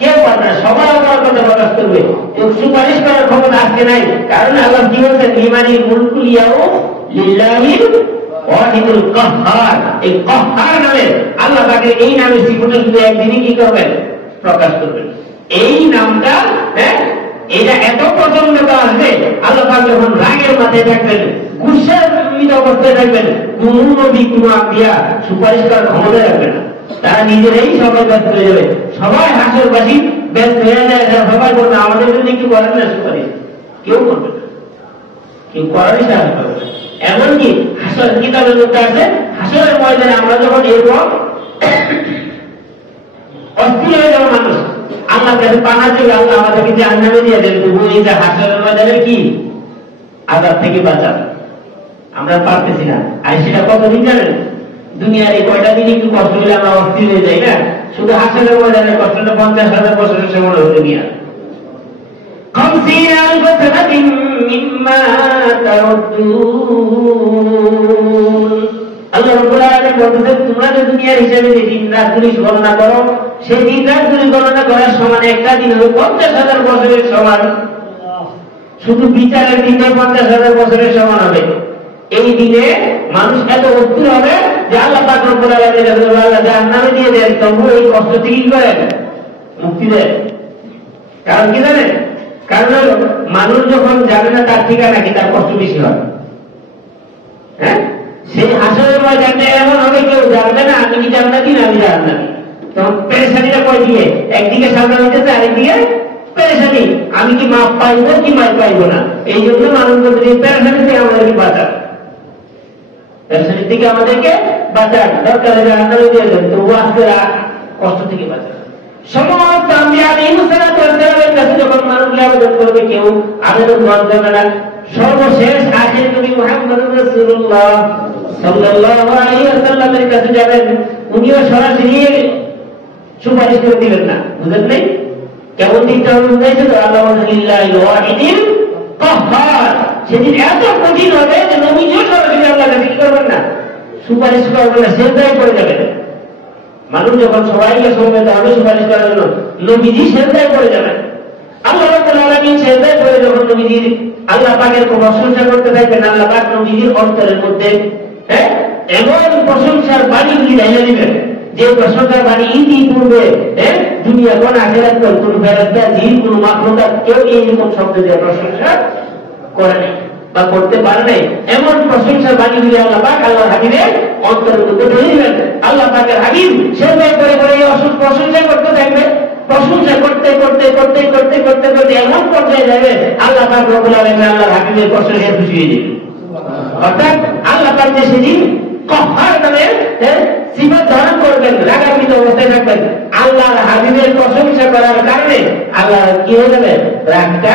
কেউ পারবে না, সবাই আমার কথা প্রকাশ করবে। সুপারিশ করার ক্ষমতা আজকে নাই, কারণ আল্লাহ কি বলছেন, লিমানিল মুলকু লিল্লাহিল ওয়াহিদুল কাহ্হার। এই কাহ্হার নামে আল্লাহ তাকে এই নামের সিফাতটা শুধু একদিনই কি করবেন, প্রকাশ করবেন। এই নামটা এটা এত প্রচন্ডতা আসবে, আল্লাহ পাক যখন রাগের মাথায় থাকবেন, গুসার অবস্থায় থাকবেন, কোন নবী কোন আম্বিয়া সুপারিশ করার ক্ষমতা রাখবে না। তারা নিজেরাই সবাই ব্যস্ত হয়ে যাবে, সবাই হাসরবাসী ব্যস্ত হয়ে যায়, সবাই বলবে আমাদের জন্য কি করেন না সুপারিশ, কেউ করবে না, কেউ করারই সাহস পাবে না। এমনকি হাসর কিতাবের মধ্যে আছে, হাসরের ময়দানে আমরা যখন এরকম অস্থির হয়ে যাবো মানুষ, আল্লাহ কাছে পানা চাইবে, আল্লাহ আমাদেরকে জাহান্নামে দিয়ে দেন, তবু এই যে হাসরের ময়দানে কি আযাব থেকে বাঁচান আমরা পারতেছি না। আর সেটা কতদিন জানেন, দুনিয়ার এই কয়টা দিন একটু কষ্ট হলে আমরা অস্থির হয়ে যাই না, শুধু হাসরের ময়দানে কষ্টটা 50,000 বছরের সমান হয়ে দুনিয়া। আল্লাহ রাব্বুল আলামিন বলতেছেন, তোমরা যে দুনিয়ার হিসাবে যে দিন রাত গুলি গণনা করো, সেই দিন রাত গুলি গণনা করার সমান একটা দিন হলো 50,000 বছরের সমান। শুধু বিচারের দিনে 50,000 বছরের সমান হবে। এই দিনে মানুষ এত অস্থির হবে যে আল্লাহ পাক রব্বুল আলামিন আল্লাহ জাহান্নামে দিয়ে দেন, তবু এই কষ্ট থেকে কি করেন, মুক্তি দেন। কারণ কি জানেন, কারণ মানুষ যখন জানে না তার ঠিকানা কি, তার কষ্ট বেশি হয়। হ্যাঁ, সেই হাসরের ময়দানে এমন হবে কেউ জানবে না আমি কি জান্নাতি না আমি জাহান্নামী। তখন পেরেশানিটা কয় দিকে, একদিকে সামনে হইতেছে, আরেকদিকে পেরেশানি, আমি কি মাপ পাইবো কি মাপ পাইবো না। এই জন্য মানুষ বলতে পেরেশানি থেকে আমাদেরকে বাঁচান, পেরেশানি থেকে আমাদেরকে বাঁচান, দরকার হলে জাহান্নামে দিয়ে দেন, তবু আজকে কষ্ট থেকে বাঁচান। সমস্ত আম্বিয়া আলাইহিসসালামের কাছে যখন মানুষগুলো আবেদন করবে, কেউ আবেদন গ্রহণ করবে না। সর্বশেষ আখির নবী মুহাম্মদুর রাসূলুল্লাহ সাল্লাল্লাহু আলাইহি ওয়াসাল্লামের কাছে যাবেন, উনিও সরাসরি সুপারিশ করে দিবেন না। বুঝলেন নাই কেমন দিকটা বুঝাইছে তো, আল্লাহ লিল্লাহিল ওয়াহিদিল কাহ্হার। সেদিন এত কঠিন হবে যে নবীও সরাসরি আল্লাহর কাছে কি করবেন না, সুপারিশ করবেন না, সেজদায় পড়ে যাবেন। মানুষ যখন সবাইকে সমবেত হবে সুপারিশ করার জন্য, নবীজি সেজদায় পড়ে যাবেন। আল্লাহ রাব্বুল আলামিন সেজদায় পড়ে যখন নবীজির আল্লাহ পাকের প্রশংসা করতে থাকবেন, আল্লাহ পাক নবীজির অন্তরের মধ্যে এমন প্রশংসার বাণীগুলি ঢেলে দিবেন, যে প্রশংসার বাণী ইতিপূর্বে দুনিয়া কোন আখিরাত কোন ফেরেশতা জিন কোন মাখলুকাত কেউ এইরকম শব্দ দিয়ে প্রশংসা করে নাই বা করতে পারে নাই। এমন প্রশংসার বাণীগুলি আল্লাহ পাক আল্লাহর হাবিবের অন্তরের মধ্যে ঢেলে দিবেন। আল্লাহ পাকের হাবিব সেজদায় করে করে এই প্রশংসা করতে থাকবে, প্রশংসা করতে করতে করতে করতে করতে করতে এমন পর্যায়ে যাবে আল্লাহ পাক রব্বুল আলামিন আল্লাহর হাবিবের প্রশংসায় খুশি হয়ে যাবে। অর্থাৎ আল্লাহ পাক যে সেদিন কাহ্হার নামের সিফাত ধারণ করবেন, রাগান্বিত অবস্থায় থাকবেন, আল্লাহর হাবিবের প্রশংসা করার কারণে আল্লাহ কি হয়ে যাবে, রাগটা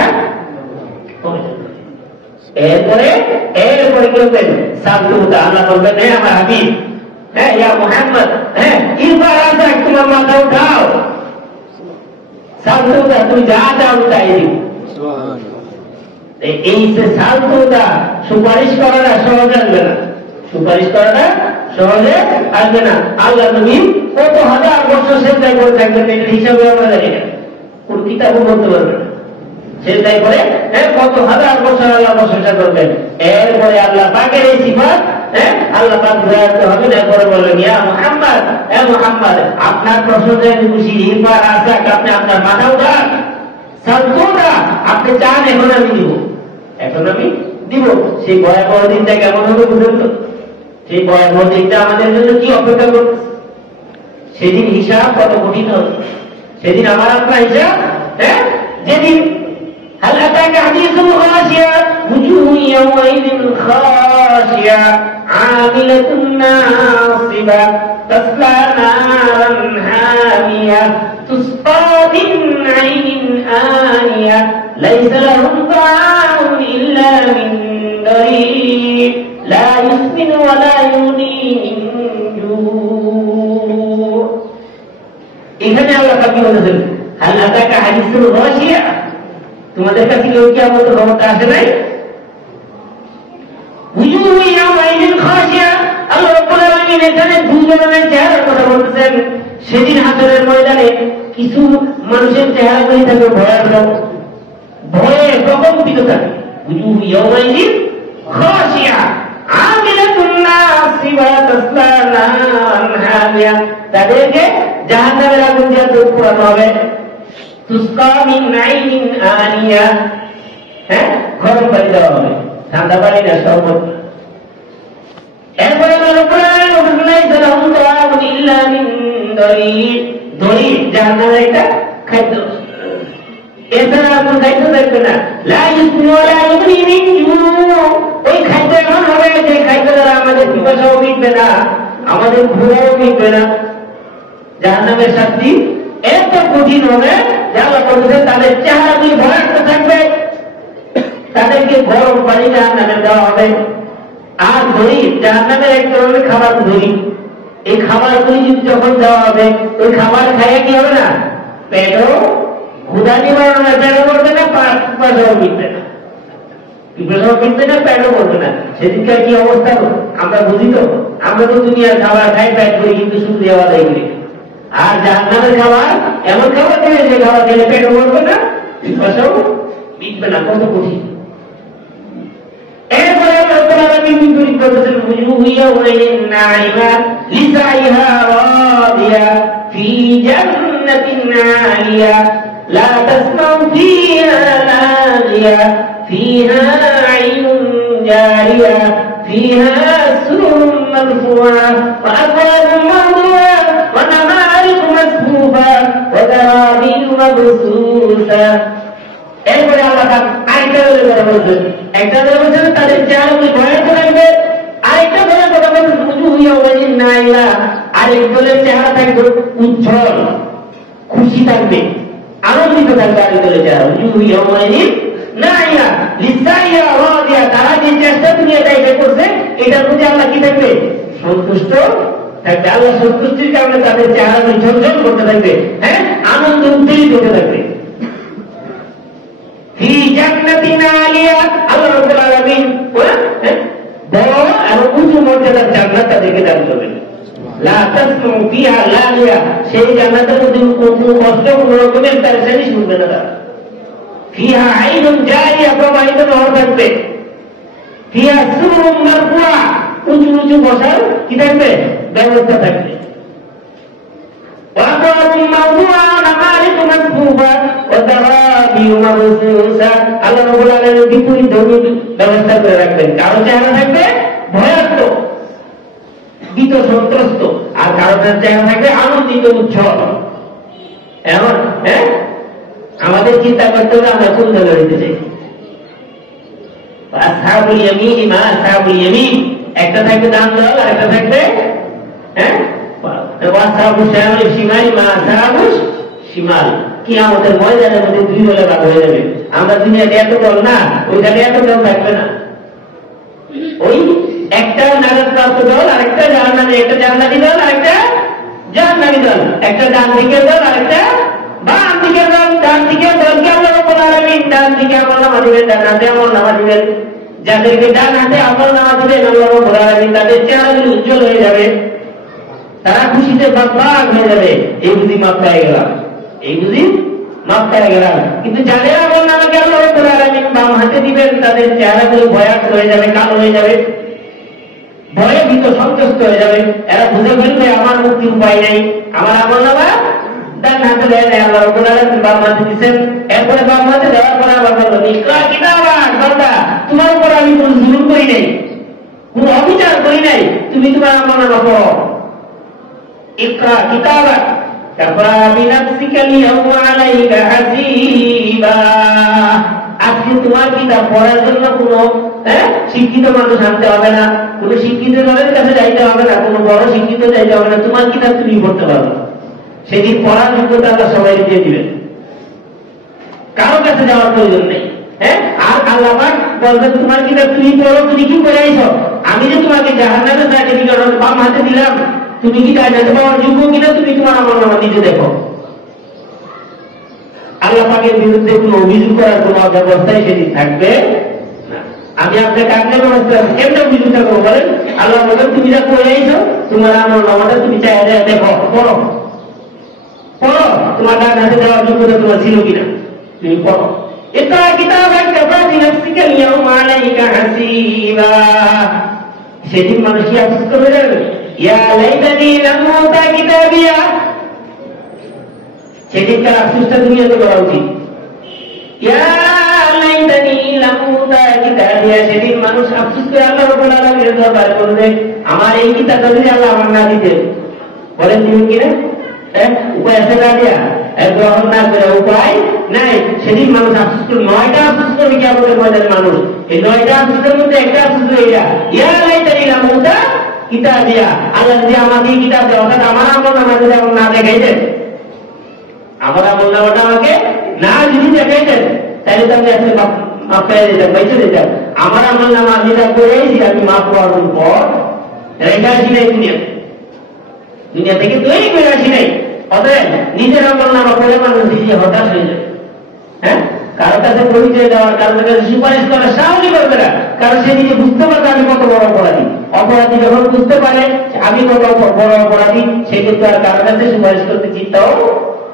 কমে যাবে। এরপরে কি হবেন, সাবতুতা আল্লাহ বলবেন, হ্যাঁ আমার হাবিব, হ্যাঁ ইয়া মুহাম্মদ, হ্যাঁ ইরফা রাসাক, তোমার মাথা উঠাও, সাবতুতা তুমি যা চাও তাই দিব। এই যে সাবতুতা সুপারিশ করাটা সহজে আসবে না, সুপারিশ করাটা সহজে আসবে না। আল্লাহ নবী কত হাজার বছর সেজদায় করে থাকবেন, এটার হিসাবে আমরা জানি না, কোন কিতাবও বলতে পারবে না। সেজদায় করে কত হাজার বছর আল্লাহ প্রশংসা করবেন। এরপরে আল্লাহ পাকের এই সিফাত আল্লাহ পাক বুঝাতে হবে না। এরপরে বললেন, ইয়া মুহাম্মদ, হে মুহাম্মদ, আপনার প্রশংসায় খুশি, ইরফা রাসাক, আপনি আপনার মাথা উঠান, সাবতুতা আপনি চান এখন আমি দিব, এখন আমি দিব। সেই ভয়াবহ দিনটা কেমন হবে বুঝলেন তো? সেই ভয়াবহ দিনটা আমাদের জন্য কি অপেক্ষা করছে? সেদিন হিসাব কত কঠিন হবে, সেদিন আমার আপনার হিসাব, যেদিন هل أتاك حديث الغاشية وجوه يومئذ خاشعة عاملة ناصبة تصلى نارا দানিয়া তুসকা মিন আইনিন আনিয়া লাইসা লাহুম তাআমুন ইল্লা মিন দারিক লা ইউসমিনু ওয়া লা ইউগনি মিন জু। এখানে আল্লাহ কি বলেছেন, হাল আতাকা হাদিসুল গাশিয়া, তোমাদের কাছে কি কিয়ামতের খবরটা আসে নাই? বুজুহু ইয়াওমাইযিন খাশিয়া, আল্লাহ রাব্বুল আলামিন এখানে দুই ধরনের চেহারার কথা বলতেছেন। সেদিন হাসরের ময়দানে কিছু মানুষের চেহারাগুলি থাকবে ভয়ানক, ভয়ে প্রকম্পিত থাকে। বুজুহু ইয়াওমাইযিন খাশিয়া আমিলাতুন নাসিবা তাসলা নারান হামিয়া, তাদেরকে জাহান্নামের আগুন দিয়ে পোড়ানো হবে। তুসকা মিন আইনিন আনিয়া, গরম পানি দেওয়া হবে, ঠান্ডা পানি না, শরবত। এরপরে জাহান্নামের একটা খাদ্য, এছাড়া আপনার খাদ্য থাকবে না। ওই খাদ্য এমন হবে যে খাদ্য দ্বারা আমাদের পিপাসাও মিটবে না, আমাদের ঘুরাও মিটবে না। জাহান্নামের শাস্তি এত কঠিন হবে যে আল্লাহ বলছেন তাদের চেহারাগুলি ভয়াক্ত থাকবে, তাদেরকে গরম পানি জাহান্নামে দেওয়া হবে। আর দই, জাহান্নামের এক ধরনের খাবার দই, এই খাবারগুলি যদি যখন দেওয়া হবে, ওই খাবার খাইয়া কি হবে না, পেটও ক্ষুধা নিবারণ, পেটও করবে না, পিপাসাও মিটবে না, পিপাসাও মিটবে না, পেটও করবে না। সেদিনকার কি অবস্থা আমরা বুঝি তো, আমরা তো দুনিয়ার খাবার খাই, পেট করি, কিন্তু শুধু দেওয়া দেয় করি। আর জাহান্নামের খাবার এমন খাবার দেবে যে খাবার খেলে পেটও করবে না, পিপাসাও মিটবে না। কত কঠিন! এরপরে في جنة عالية لا تسمع فيها لاغية فيها عين جارية فيها سرر مرفوعة وأكواب موضوعة ونمارق مصفوفة وزرابي مبثوثة। এরপরে আল্লাহ আরেকটা কথা বলছেন, একটা কথা বলছেন তাদের চেহারাগুলি ভয়ানক থাকবে, আরেকটা কথা বলছেন উজুহু ইয়াওমাইযিন নাইলা, আরেক দলের চেহারা থাকবে উজ্জ্বল, খুশি থাকবে, আনন্দিত থাকবে। আরেক দলের চেহারা উজুহু ইয়াওমাইযিন নাইলা লিসাইয়া রাদিয়া, তারা যে চেষ্টা দুনিয়াতে এটা করছে এটার প্রতি আল্লাহ কি থাকবে, সন্তুষ্ট থাকবে। আল্লাহ সন্তুষ্টির কারণে তাদের চেহারাগুলি ঝলঝল করতে থাকবে, আনন্দ উত্তেজিত হতে থাকবে। في جنة عالية, আল্লাহ রাব্বুল আলামিন বড় এবং উঁচু মর্যাদার জান্নাত তাদেরকে দান করবেন। লা তাসমাউ ফিহা লাগিয়া, সেই জান্নাতের মধ্যে কোনো কষ্ট, কোনো রকমের পেরেশানি শুনবে না তারা। ফিহা আইনুন জারিয়া, প্রবাহিত নহর থাকবে। ফিহা সুরুরুম মারফুআ, উঁচু উঁচু বসার কি থাকবে, ব্যবস্থা থাকবে। ওয়াকাবুম মাওদুআ নামারিক মাসফুফা ওয়াদারাবি মাবসুসা, আল্লাহ রাব্বুল আলামিন বিপুল ধর্মীয় ব্যবস্থা করে রাখবেন। কারো চেহারা থাকবে ভয়াক্ত, ভীত সন্ত্রস্ত, আর কারো চেহারা থাকবে আনন্দিত উজ্জ্বল। এমন আমাদের চিন্তা করতে হবে আমরা কোন দলে রইতে চাই। আসহাবুল ইয়ামিন মা আসহাবুল ইয়ামিন, একটা থাকবে ডান দল, আর একটা থাকবে ওয়াসহাবুশ শিমাল মা আসহাবুশ শিমাল। কিয়ামতের ময়দানের মধ্যে দুই দলে ভাগ হয়ে যাবে। আমরা দুনিয়াতে এত দল না, ওইখানে এত দল থাকবে না। ওই একটা নাজাতপ্রাপ্ত দল, আরেকটা জাহান্নামী, একটা জান্নাতি দল, আরেকটা জাহান্নামী দল, একটা ডান দিকের দল, আরেকটা বাম দিকের দল। ডান দিকের দলকে আল্লাহ রাব্বুল আলামিন ডান দিকে আমলনামা দিবেন, ডান হাতে আমলনামা দিবেন। যাদেরকে ডান হাতে আমলনামা দিবেন আল্লাহ রাব্বুল আলামিন তাদের চেহারাগুলো উজ্জ্বল হয়ে যাবে, তারা খুশিতে বাগবাগ হয়ে যাবে। এই বুঝি মাপ পেয়ে গেলাম, এই বুঝি মাপ পেয়ে গেলাম। কিন্তু যাদের আমলনামাকে আল্লাহ রাব্বুল আলামিন বাম হাতে দিবেন তাদের চেহারাগুলো ভয়াক্ত হয়ে যাবে, কালো হয়ে যাবে, ভয়ে ভীত সন্ত্রস্ত হয়ে যাবে। এরা বুঝে ফেলবে আমার মুক্তির উপায় নেই, আমার আমলনামা ডান হাতে দেয় নাই, আল্লাহ রাব্বুল আলামিন বাম হাতে দিয়েছেন। এরপরে বাম হাতে দেওয়ার পরে আবার বলল, ইকরা কিতাবাক বান্দা, তোমার উপর আমি কোনো জুলুম করি নাই, কোনো অবিচার করি নাই, তুমি তোমার আমলনামা পড়ো। ইকরা কিতাবাক কাফা বিনাফসিকা লিয়াউমা আলাইকা হাসিবা, আজকে তোমার কিতাব পড়ার জন্য কোনো শিক্ষিত মানুষ আনতে হবে না, কোনো শিক্ষিত জনের কাছে যাইতে হবে না, কোনো বড় শিক্ষিত যাইতে হবে না, তোমার কিতাব তুমি পড়তে পারো। সেদিন পড়ার যোগ্যতা আল্লাহ সবাই দিয়ে দিবেন, কারো কাছে যাওয়ার প্রয়োজন নেই। হ্যাঁ, আর আল্লাহ পাক বলবেন তোমার কিতাব তুমি পড়ো, তুমি কি করে আইছো, আমি যে তোমাকে জাহান্নামে সার্টিফিকেট বাম হাতে দিলাম, তুমি কি জান্নাতে পাওয়ার যোগ্য কিনা তুমি তোমার আমলনামা নিজে দেখো। আল্লাহ পাকের বিরুদ্ধে কোনো অভিযোগ করার কোন ব্যবস্থাই সেদিন থাকবে না। আমি আপনাকে আগে ব্যবস্থা কেমন অভিযোগটা করবো বলেন? আল্লাহ বলেন তুমি যা করে আইছো তোমার আমলনামাটা তুমি চাই দেখো, পড়ো পড়ো, তোমার ডান হাতে দেওয়ার যোগ্যতা তোমার ছিল কিনা তুমি পড়ো। ইকরা কিতাবাক কাফা বিনাফসিকা আল-ইয়াওমা আলাইকা হাসিবা। সেদিন মানুষ কি আফসোস করবে জানেন? ইয়া লাইতানি লাম উতা কিতাবিয়া। সেদিনকার আফসোসটা দুনিয়াতে করা উচিত। ইয়া লাইতানি লাম উতা কিতাবিয়া। সেদিন মানুষ আফসোস করে আল্লাহ রাব্বুল আলামিনের দরবারে বলবে আমার এই কিতাবটা যদি আল্লাহ আমার না দিতেন। বলেন দিবেন কিনা? উপায় আছে না দিয়া? গ্রহণ না করে উপায় নাই। সেদিন মানুষ আফসোস করবে, 9টা আফসোস করবে কিয়ামতের ময়দানে মানুষ। এই 9টা আফসোসের মধ্যে একটা আফসোস হইয়া ইয়া লাইতানি লাম উতা কিতাবিয়া। আল্লাহ যদি আমাকে এই কিতাব দেয়, অর্থাৎ আমার আমলনামা যদি আমার না দেখাইতেন, আমার আমলনামাটা আমাকে না যদি দেখাইতেন, তাহলে তো আমি আজকে মাফ করে দিতাম, বেঁচে দিতাম। আমার আমলনামা আমি যা করেছি আমি মাফ করানোর পর রেখে আসি নাই দুনিয়া থেকে তৈরি করে আসি নাই। অতএব নিজের আমলনামা করে মানুষ নিজে হতাশ হয়ে যাবে। হ্যাঁ, কারো কাছে পরিচয় দেওয়ার, কারোর কাছে সুপারিশ করার সাহসই করবে না, কারণ সে নিজে বুঝতে পারবে আমি কত বড় অপরাধী। অপরাধী যখন বুঝতে পারে আমি কত বড় অপরাধী, সে কিন্তু আর কারোর কাছে সুপারিশ করতে চিন্তাও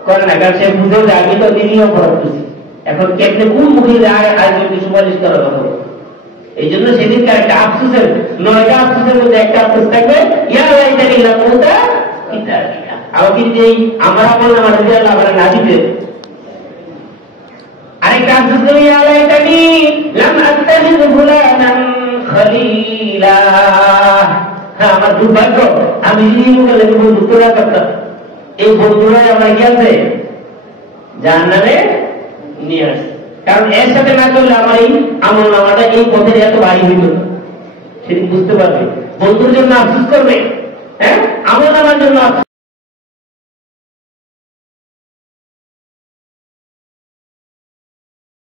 করে না, কারণ সে বুঝে যে আমি তো নিজেই অপরাধ করছি। এখন কেমনে কোন মুখে আরেকজনকে সুপারিশ করার কথা বলবো? এই জন্য সেদিনকার একটা আফসোসের 9টা আফসোসের মধ্যে একটা আফসোস থাকবে ইয়া লাইতানি লাম উতা কিতাবিয়া। আমাকে যে আমার আমলনামা যদি আল্লাহ আমার না দিতেন। আরেকটা আফসোস হলো ইয়া লাইতানি লাম আত্তাখিয ফুলানান খলিলা। হ্যাঁ, আমার দুর্ভাগ্য আমি যদি বলে বন্ধু করা করতাম, এই বন্ধুরাই আমার কি আছে জাহান্নামে নিয়ে আসে। কারণ এর সাথে না করলে আমার এই আমলনামাটা এই পথে এত ভারী হইত না। সেদিন বুঝতে পারবে, বন্ধুর জন্য আফসোস করবে। হ্যাঁ,